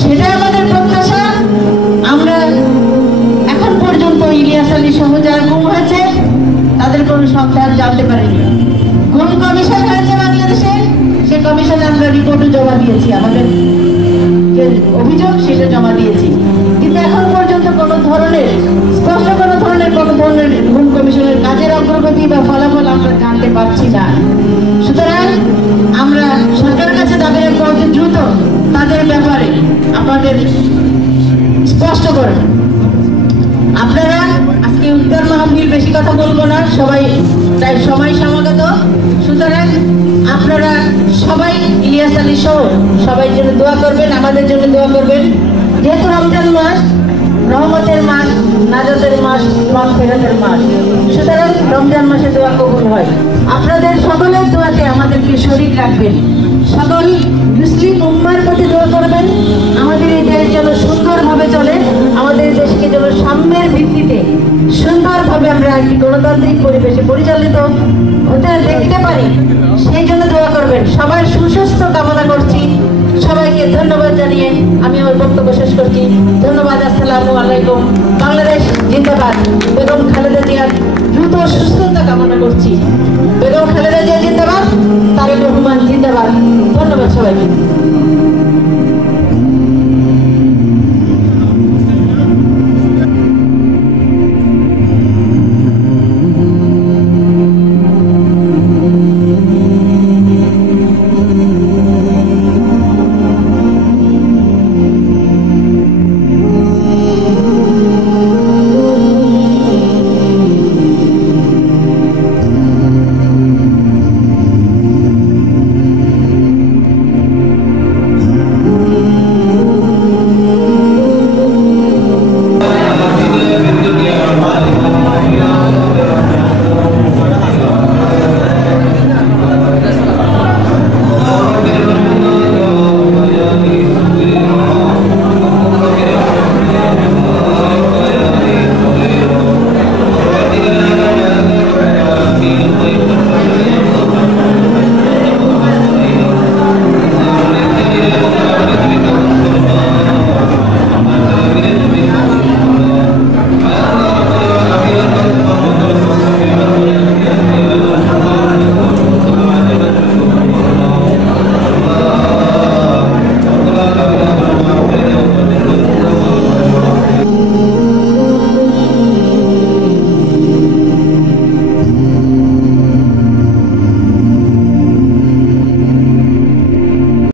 সেটাই আমাদের প্রত্যাশা। আমরা এখন পর্যন্ত ইলিয়াস আলী সহ যারা গুম হয়েছে তাদের কোনো সন্ধান জানতে পারিনি। গুম কমিশন হয়েছে বাংলাদেশে, সে কমিশনে আমরা রিপোর্টও জমা দিয়েছি, আমাদের যে অভিযোগ সেটা জমা দিয়েছি, কিন্তু এখন পর্যন্ত কোনো ধরনের স্পষ্ট কোনো ধরনের গুম কমিশনের কাজের অগ্রগতি বা ফলাফল আমরা জানতে পারছি না। সুতরাং আমরা সরকারের কাছে দাবি রাখবো যে দ্রুত তাদের ব্যাপারে আপনাদের স্পষ্ট করেন। আপনারা আজকে উত্তর মাহফিল, বেশি কথা বলবো না, সবাই তাই সময় সমাগত। সুতরাং আপনারা সবাই ইলিয়াস আলী সহ সবাই জন্য দোয়া করবেন, আমাদের জন্য দোয়া করবেন। যেহেতু রমজান মাস রহমতের মাস, নাজাতের মাস, মাগফিরাতের মাস, সুতরাং রমজান মাসে দোয়া কবুল হয়। আপনাদের সকলের দোয়াতে আমাদেরকে শরীক রাখবেন। সকল মুসলিম উম্মার প্রতি দোয়া করবেন, আমাদের এই দেশ যেন সুন্দরভাবে চলে, আমাদের দেশকে যেন সাম্যের ভিত্তিতে সুন্দরভাবে আমরা একটি গণতান্ত্রিক পরিবেশে পরিচালিত হতে দেখতে পারি, সেই জন্য দোয়া করবেন। সবার সুস্বাস্থ্য কামনা করছি। সবাইকে ধন্যবাদ জানিয়ে আমি আমার বক্তব্য শেষ করছি। ধন্যবাদ। আসসালামু আলাইকুম। বাংলাদেশ জিন্দাবাদ। বেগম খালেদা জিয়ার দ্রুত সুস্থতা কামনা করছি। বেগম খালেদা জিয়া জিন্দাবাদ। তারেক রহমান জিন্দাবাদ। ধন্যবাদ সবাইকে।